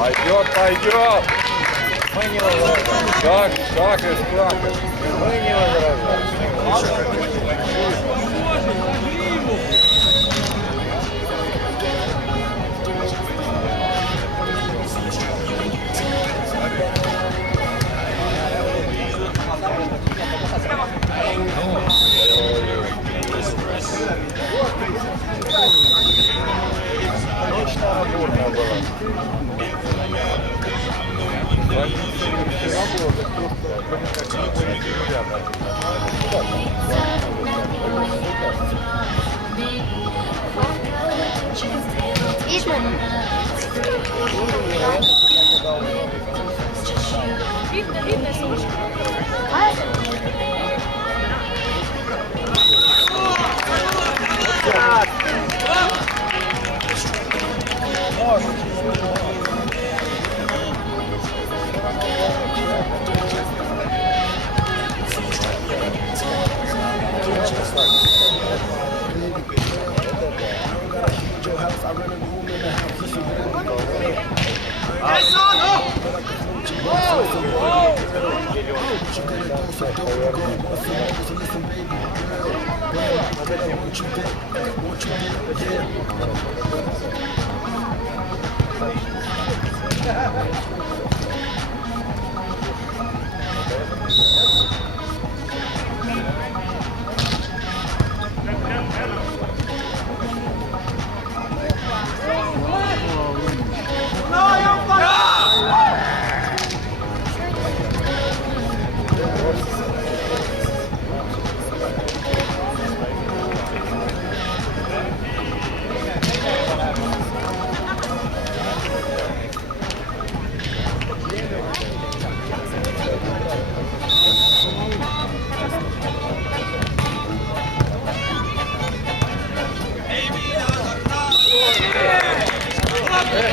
Пойдет, пойдет. Мы не возражаем. Шаг и шаг. Мы не возражаем. Точно работа была. Видно, солнышко.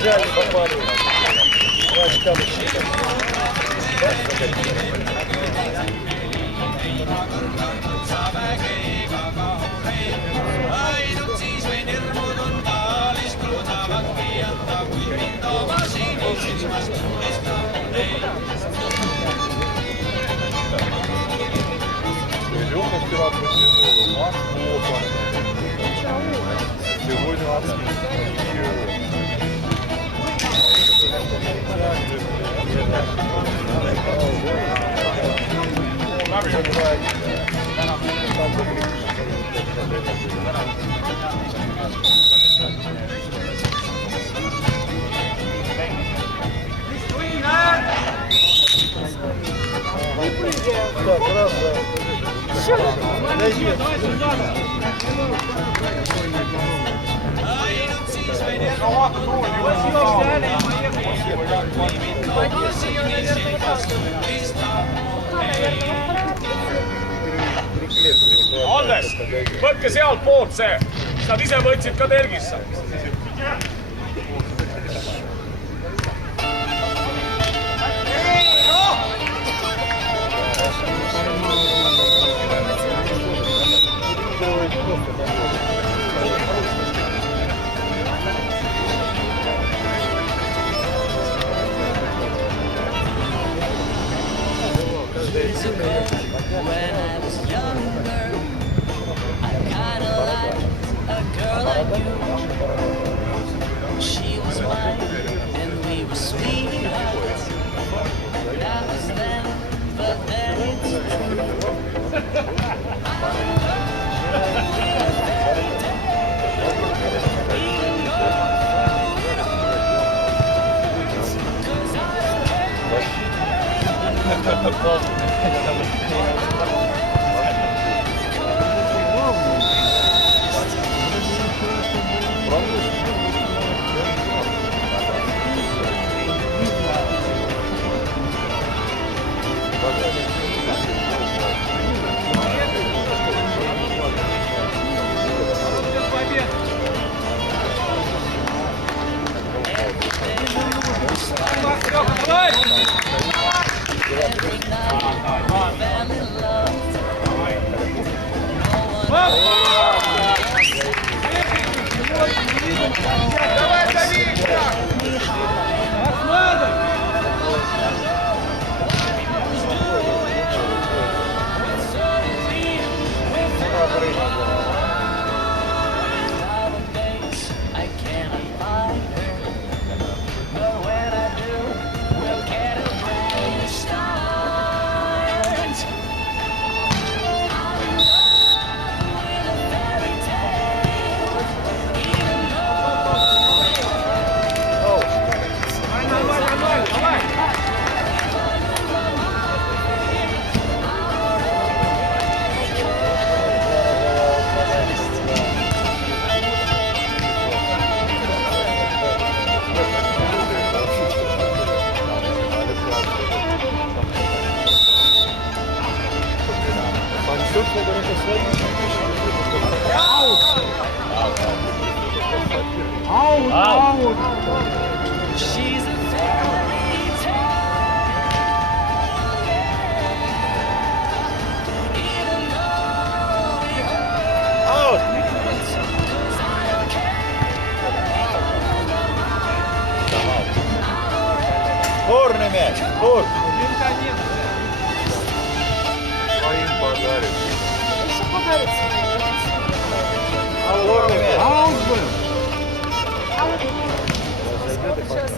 Взяли, попали. Васька защита. Лёха вчера протянул, Маш плохо. Сегодня у нас Так, раз, да. Дойди. Andres, võtke sealtpoolt see, nad ise võtsid ka tergisse. When I was younger, I kinda liked a girl like you. She was mine, and we were sweethearts. That was then, but then it's true. Every night I fell in love. Nowadays I cannot find her, but when I do, we'll get a brand new start. I'm in love with a fairy tale, even she's a fairy tale, even though it hurts, 'cause I don't care. Горний м'яч, гор. Своїм подарить. Що подариться? Горний м'яч. Сейчас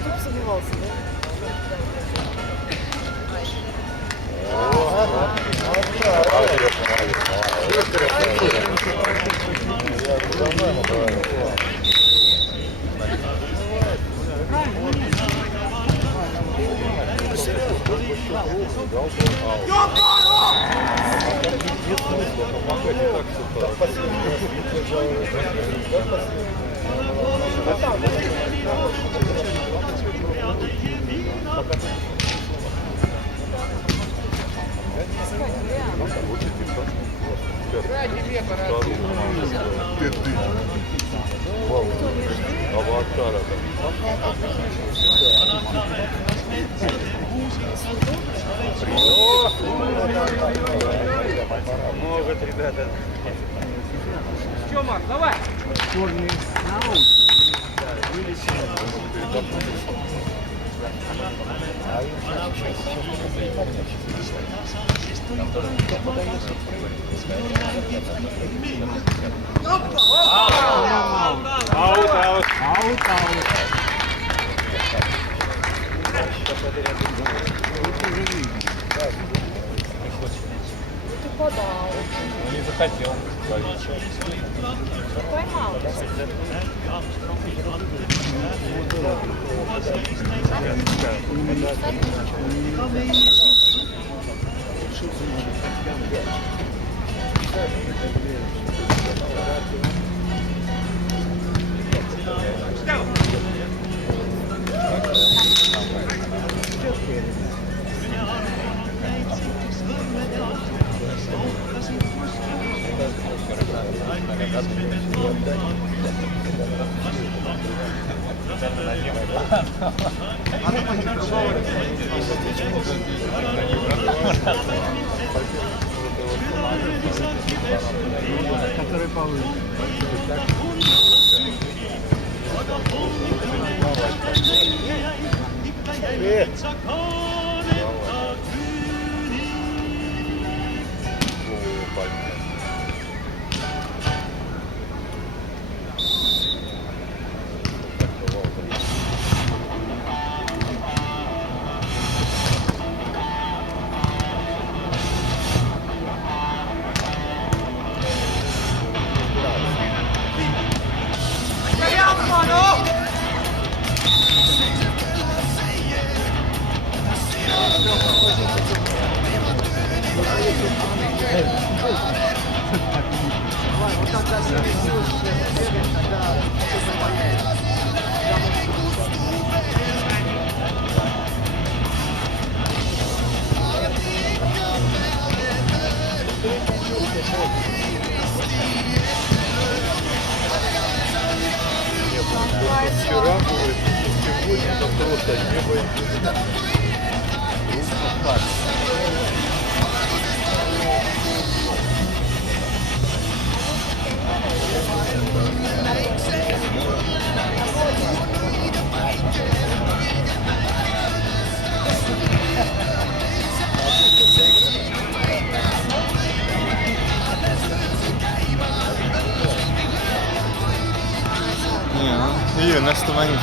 Кто бы сомневался, да? Может, ребята. Тёма, давай! Аут, аут. Аут. Ты подал. Не захотел. Поймал. Вчера было, сегодня это просто небо и земля. Io, na stomani.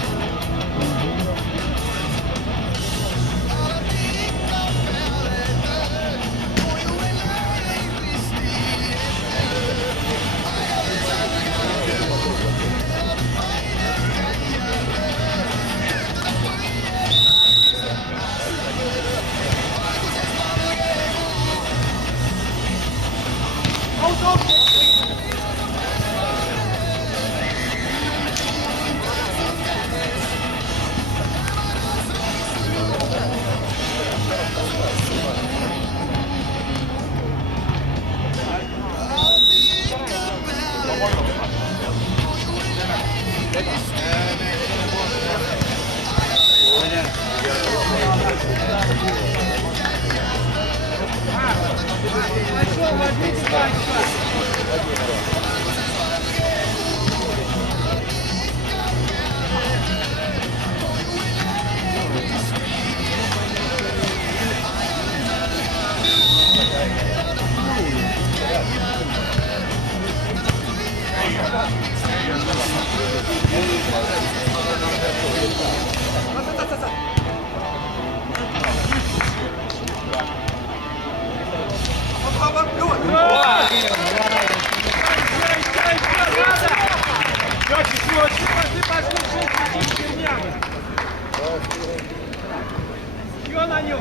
Все на нем.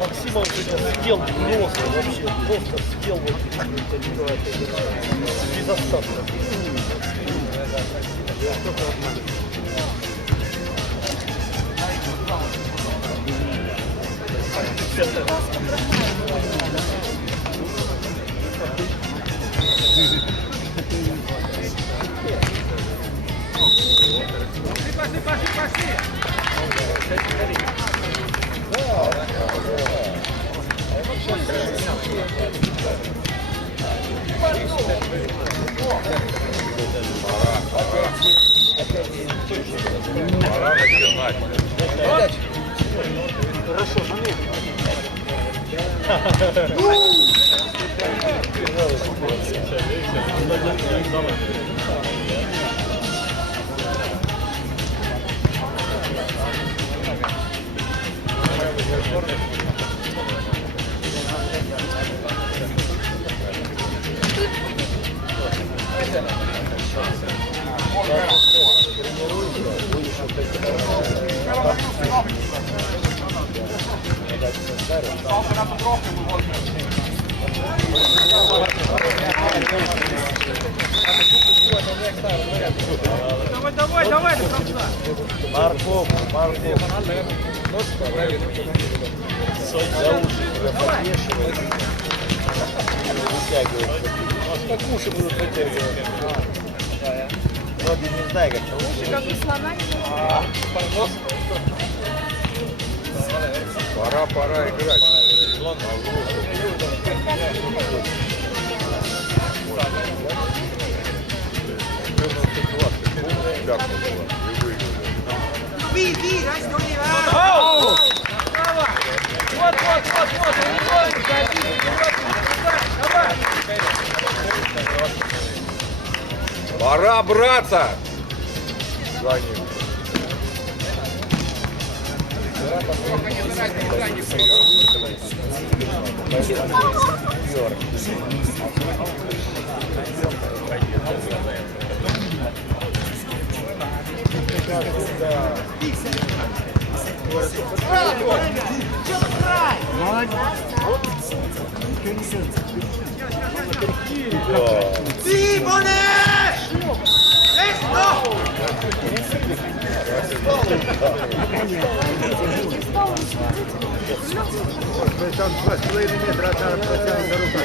Максимов съел носа вообще, просто съел вот без остатка. Пошли, пошли, пошли. Пора начинать. Давай. Уши будут вытягивать. Робби не знаю, как Как у слона. Пора играть. Вот, давай. Пора браться! За ним. Там 2,5 метра от нас протянется рука.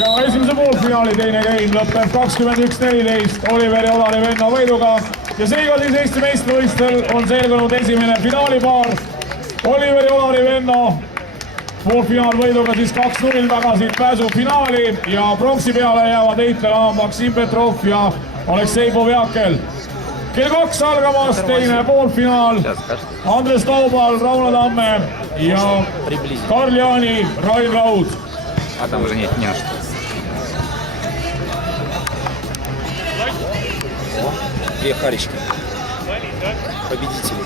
ja esimese poolfinaali teine game lõpeb 21-14 Oliveri Olari venna võiduga ja seega siis Eesti meistrivõistlustel on selgunud esimene finaalipaar. Oliveri Olari venna poolfinaalvõiduga siis 2-0 tagasi pääsu finaali ja pronksi peale jäävad heitlema Maksim Petrov ja Aleksei Povjakel. Kell 2 algamas teine poolfinaal. Andres Taubal, Rauno Tamme ja Karl Jaani, Rain Raud. А там уже нет няшки. Две харечки. Победители.